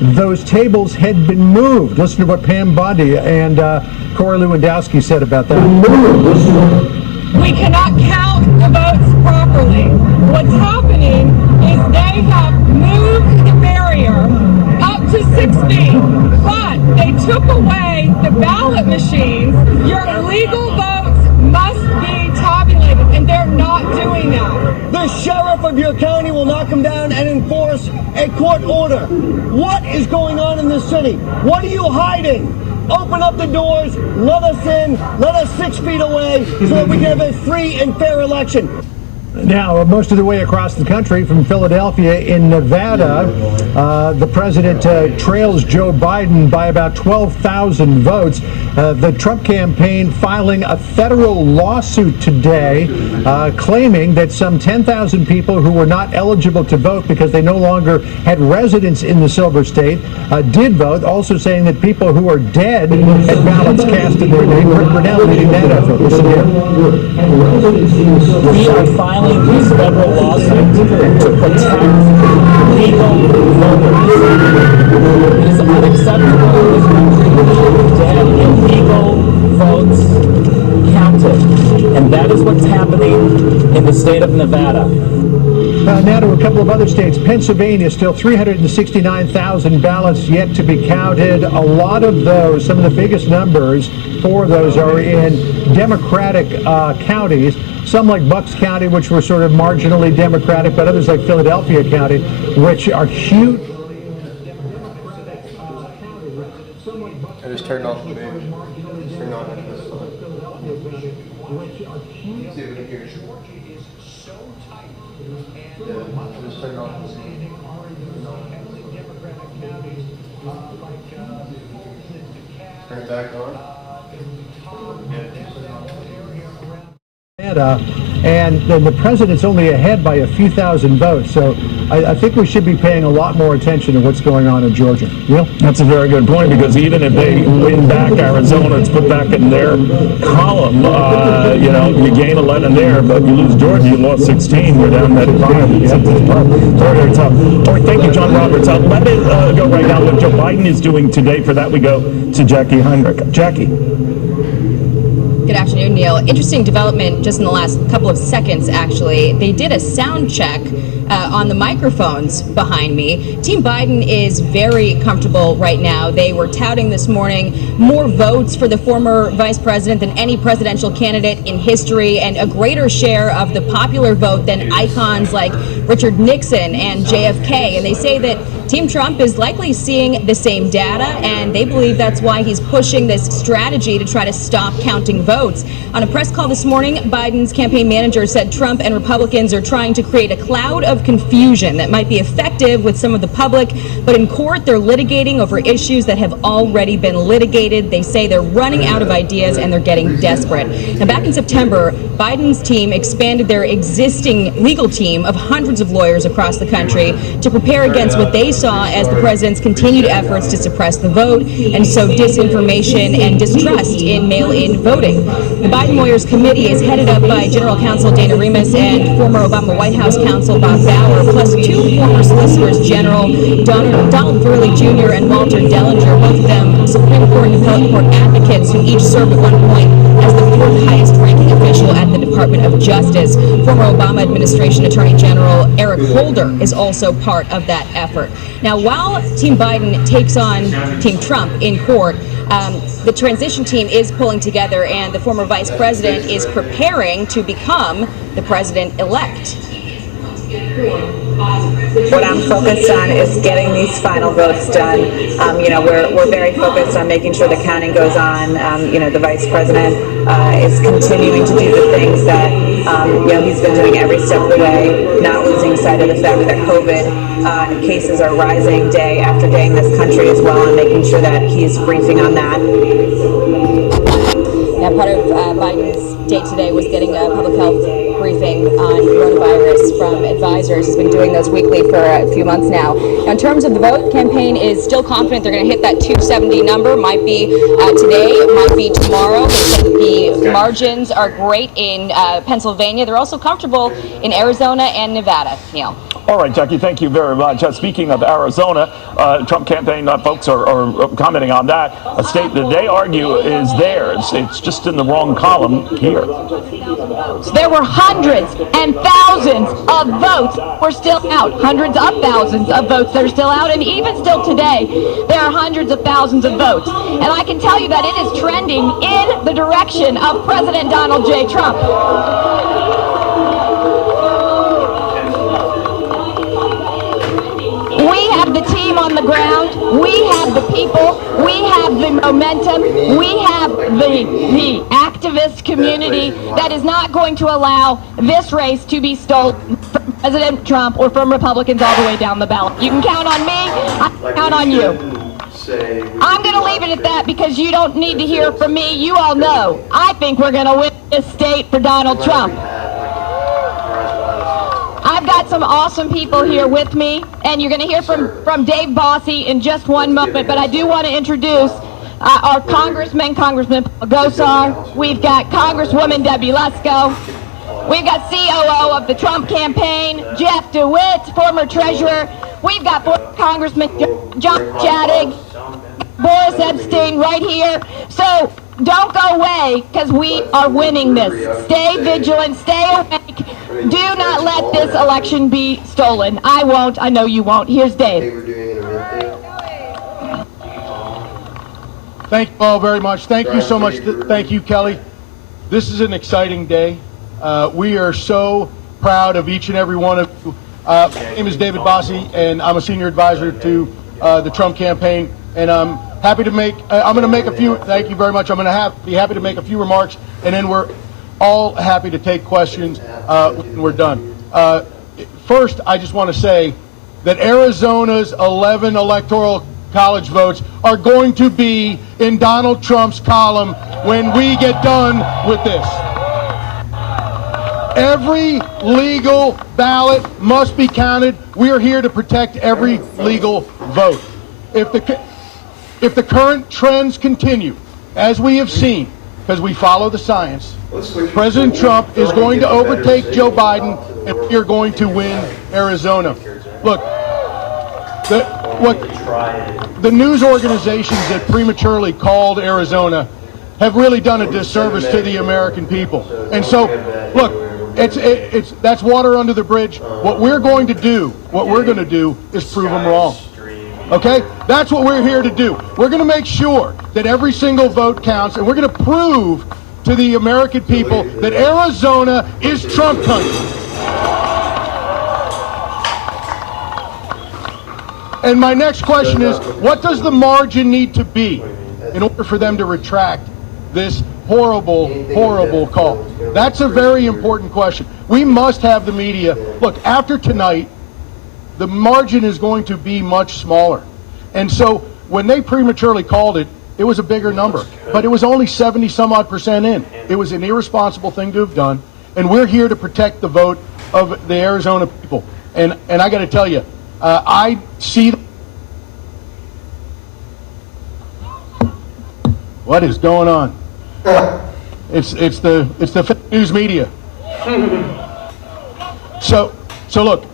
those tables had been moved. Listen to what Pam Bondi and Corey Lewandowski said about that. We cannot count the votes properly. What's happening is they have moved the barrier up to 6 feet, but they took away the ballot machines. Your illegal votes must be tabulated, and they're not doing that. The sheriff of your county will not come down and enforce a court order. What is going on in this city? What are you hiding? Open up the doors, let us in, let us 6 feet away so that we can have a free and fair election. Now, most of the way across the country, from Philadelphia in Nevada, the president trails Joe Biden by about 12,000 votes. The Trump campaign filing a federal lawsuit today claiming that some 10,000 people who were not eligible to vote because they no longer had residence in the Silver State did vote, also saying that people who are dead had ballots cast in their name. Rick Brunel leading that effort. Listen here. We are filing this federal lawsuit to protect legal voters. It is unacceptable in this country to have dead and legal votes counted. And that is what's happening in the state of Nevada. Now to a couple of other states. Pennsylvania, still 369,000 ballots yet to be counted. A lot of those, some of the biggest numbers for those are in Democratic counties. Some like Bucks County, which were sort of marginally Democratic, but others like Philadelphia County, which are huge. I just turned off the baby. Turn on it. See if we can hear you. Yeah, just turn off the turn it back on. And the president's only ahead by a few thousand votes. So I think we should be paying a lot more attention to what's going on in Georgia. Neil? That's a very good point, because even if they win back Arizona, it's put back in their column. You gain 11 there, but you lose Georgia, you lost 16. We're down at 5. It's very, very tough. All right, thank you, John Roberts. Let it go right now what Joe Biden is doing today. For that, we go to Jackie Heinrich. Jackie. Good afternoon, Neil. Interesting development just in the last couple of seconds, actually. They did a sound check on the microphones behind me. Team Biden is very comfortable right now. They were touting this morning more votes for the former vice president than any presidential candidate in history, and a greater share of the popular vote than icons like Richard Nixon and JFK. And they say that Team Trump is likely seeing the same data, and they believe that's why he's pushing this strategy to try to stop counting votes. On a press call this morning, Biden's campaign manager said Trump and Republicans are trying to create a cloud of confusion that might be effective with some of the public, but in court they're litigating over issues that have already been litigated. They say they're running out of ideas and they're getting desperate. Now, back in September, Biden's team expanded their existing legal team of hundreds of lawyers across the country to prepare against what they saw as the president's continued efforts to suppress the vote and sow disinformation and distrust in mail-in voting. The Biden Lawyers Committee is headed up by General Counsel Dana Remus and former Obama White House counsel Bob Bauer, plus two former Solicitors General, Donald Verrilli Jr. and Walter Dellinger, both of them Supreme Court and Appellate Court advocates who each served at one point as the fourth highest ranking official at the Department of Justice. Former Obama administration Attorney General Eric Holder is also part of that effort. Now, while Team Biden takes on Team Trump in court, the transition team is pulling together, and the former vice president is preparing to become the president-elect. What I'm focused on is getting these final votes done. We're very focused on making sure the counting goes on. The vice president is continuing to do the things that he's been doing every step of the way, not losing sight of the fact that COVID cases are rising day after day in this country as well, and making sure that he's briefing on that. Yeah, part of Biden's day today was getting a public health briefing on coronavirus from advisors. He's been doing those weekly for a few months now. Now, in terms of the vote, the campaign is still confident they're going to hit that 270 number. Might be today, might be tomorrow. They said that the margins are great in Pennsylvania. They're also comfortable in Arizona and Nevada. Neil. All right, Jackie, thank you very much. Speaking of Arizona, Trump campaign folks are commenting on that. A state that they argue is theirs. It's just in the wrong column here. There were hundreds and thousands of votes were still out. Hundreds of thousands of votes that are still out. And even still today, there are hundreds of thousands of votes. And I can tell you that it is trending in the direction of President Donald J. Trump. We have the team on the ground. We have the people. We have the momentum. We have the activist community that is not going to allow this race to be stolen from President Trump or from Republicans all the way down the ballot. You can count on me. I can count on you. I'm going to leave it at that because you don't need to hear from me. You all know. I think we're going to win this state for Donald Trump. I've got some awesome people here with me, and you're going to hear from Dave Bossie in just one moment, but I do want to introduce our Congressman Paul Gosar. We've got Congresswoman Debbie Lesko. We've got COO of the Trump campaign, Jeff DeWitt, former treasurer. We've got former Congressman John Chattig, Boris Epstein right here. So don't go away because we are winning this. Stay vigilant, stay awake. Do not let this election be stolen. I won't. I know you won't. Here's Dave. Thank you all very much. Thank you so much. Thank you, Kelly. This is an exciting day. We are so proud of each and every one of you. My name is David Bossie, and I'm a senior advisor to the Trump campaign. And I'm happy to make, I'm going to make a few, thank you very much. I'm going to be happy to make a few remarks, and then we're all happy to take questions when we're done. First, I just want to say that Arizona's 11 electoral college votes are going to be in Donald Trump's column when we get done with this. Every legal ballot must be counted. We are here to protect every legal vote. If the current trends continue, as we have seen, because we follow the science, President Trump is going to overtake Joe Biden, and we are going to win Arizona. Look, the news organizations that prematurely called Arizona have really done a disservice to the American people. And so, look, that's water under the bridge. What we're going to do is prove them wrong. Okay? That's what we're here to do. We're going to make sure that every single vote counts, and we're going to prove to the American people that Arizona is Trump country. And my next question is, what does the margin need to be in order for them to retract this horrible, horrible call? That's a very important question. We must have the media. Look, after tonight, the margin is going to be much smaller. And so when they prematurely called it, it was a bigger number. But it was only 70-some-odd% in. It was an irresponsible thing to have done. And we're here to protect the vote of the Arizona people. And I got to tell you, I see... What is going on? It's the fake news media. So look,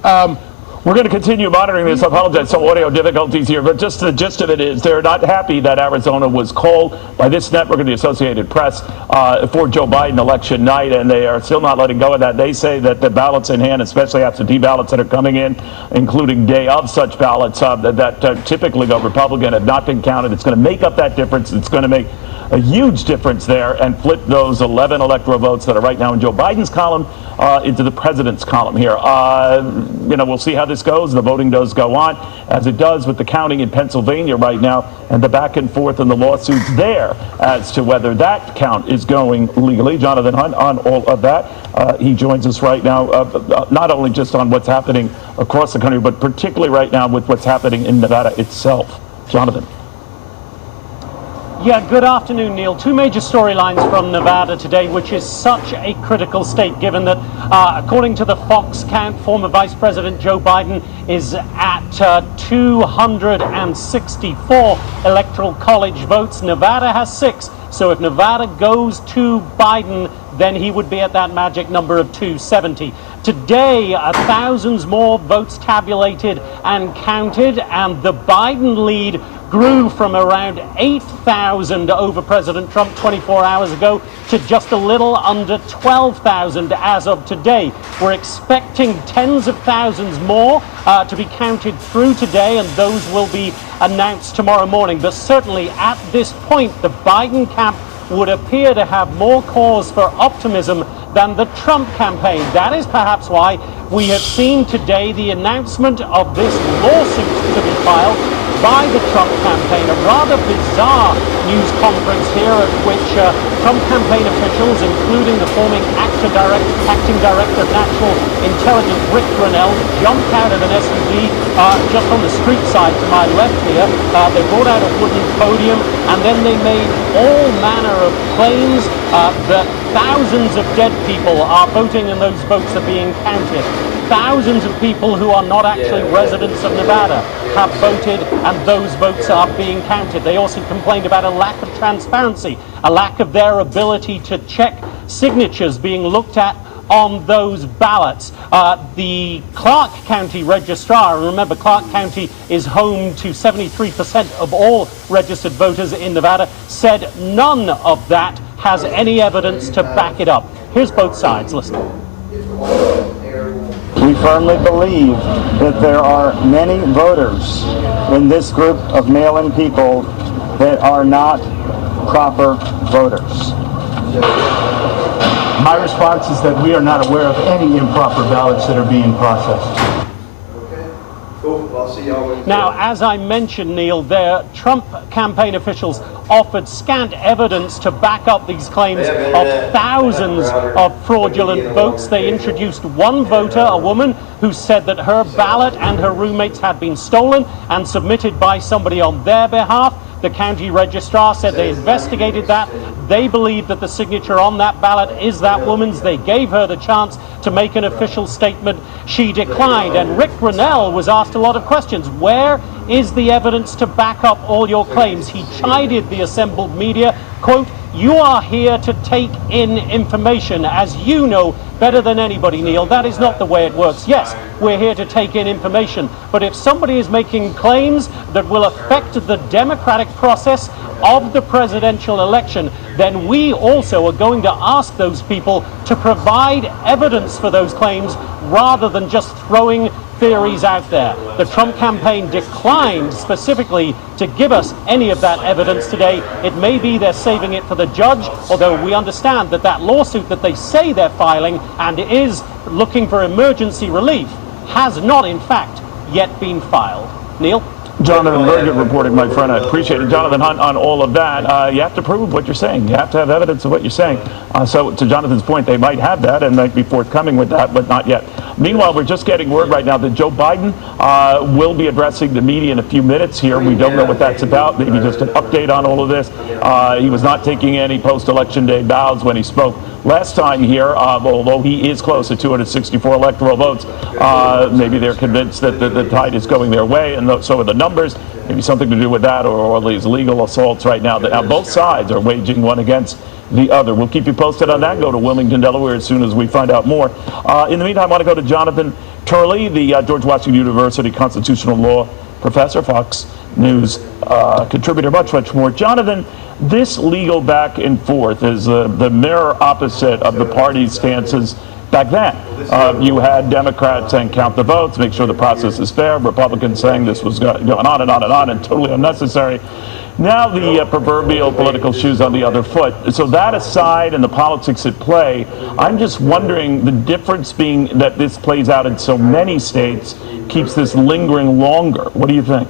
we're going to continue monitoring this. I apologize, some audio difficulties here, but just the gist of it is they're not happy that Arizona was called by this network and the Associated Press for Joe Biden election night, and they are still not letting go of that. They say that the ballots in hand, especially absentee ballots that are coming in, including day of such ballots that typically go Republican, have not been counted. It's going to make up that difference. It's going to make a huge difference there and flip those 11 electoral votes that are right now in Joe Biden's column into the president's column here. We'll see how this goes. The voting does go on, as it does with the counting in Pennsylvania right now, and the back and forth and the lawsuits there as to whether that count is going legally. Jonathan Hunt on all of that. He joins us right now, not only just on what's happening across the country, but particularly right now with what's happening in Nevada itself. Jonathan. Yeah, good afternoon, Neil. Two major storylines from Nevada today, which is such a critical state, given that, according to the Fox count, former Vice President Joe Biden is at 264 electoral college votes. Nevada has 6. So if Nevada goes to Biden, then he would be at that magic number of 270. Today, thousands more votes tabulated and counted, and the Biden lead grew from around 8,000 over President Trump 24 hours ago to just a little under 12,000 as of today. We're expecting tens of thousands more to be counted through today, and those will be announced tomorrow morning. But certainly at this point, the Biden camp would appear to have more cause for optimism than the Trump campaign. That is perhaps why we have seen today the announcement of this lawsuit to be filed by the Trump campaign, a rather bizarre news conference here at which Trump campaign officials, including the former acting director of national intelligence Rick Grenell, jumped out of an SUV just on the street side to my left here. They brought out a wooden podium, and then they made all manner of claims that thousands of dead people are voting and those votes are being counted. Thousands of people who are not actually residents of Nevada have voted, and those votes are being counted. They also complained about a lack of transparency, a lack of their ability to check signatures being looked at on those ballots. The Clark County registrar, and remember Clark County is home to 73% of all registered voters in Nevada, said none of that has any evidence to back it up. Here's both sides. Listen. We firmly believe that there are many voters in this group of mail-in people that are not proper voters. My response is that we are not aware of any improper ballots that are being processed. Now, as I mentioned, Neil, their Trump campaign officials offered scant evidence to back up these claims of thousands of fraudulent votes. They introduced one voter, a woman, who said that her ballot and her roommate's had been stolen and submitted by somebody on their behalf. The county registrar said they investigated that. They believe that the signature on that ballot is that woman's. They gave her the chance to make an official statement. She declined. And Rick Grenell was asked a lot of questions. Where is the evidence to back up all your claims? He chided the assembled media, quote, "You are here to take in information, as you know better than anybody, Neil. That is not the way it works. Yes, we're here to take in information. But if somebody is making claims that will affect the democratic process of the presidential election, then we also are going to ask those people to provide evidence for those claims rather than just throwing theories out there." The Trump campaign declined specifically to give us any of that evidence today. It may be they're saving it for the judge, although we understand that that lawsuit that they say they're filing and is looking for emergency relief has not, in fact, yet been filed. Neil? Jonathan, very good reporting, my friend. I appreciate it. Jonathan Hunt, on all of that, you have to prove what you're saying. You have to have evidence of what you're saying. So to Jonathan's point, they might have that and might be forthcoming with that, but not yet. Meanwhile, we're just getting word right now that Joe Biden will be addressing the media in a few minutes here. We don't know what that's about. Maybe just an update on all of this. He was not taking any post-election day bows when he spoke last time here, although he is close to 264 electoral votes. Maybe they're convinced that the tide is going their way, and so are the numbers. Maybe something to do with that, or these legal assaults right now. Now both sides are waging one against the other. We'll keep you posted on that. Go to Wilmington, Delaware, as soon as we find out more. In the meantime, I want to go to Jonathan Turley, the George Washington University constitutional law professor, Fox News contributor, much more. Jonathan, this legal back and forth is the mirror opposite of the party's stances back then. You had Democrats saying count the votes, make sure the process is fair. Republicans saying this was going on and on and on and totally unnecessary. Now the proverbial political shoes on the other foot. So that aside and the politics at play, I'm just wondering, the difference being that this plays out in so many states keeps this lingering longer. What do you think?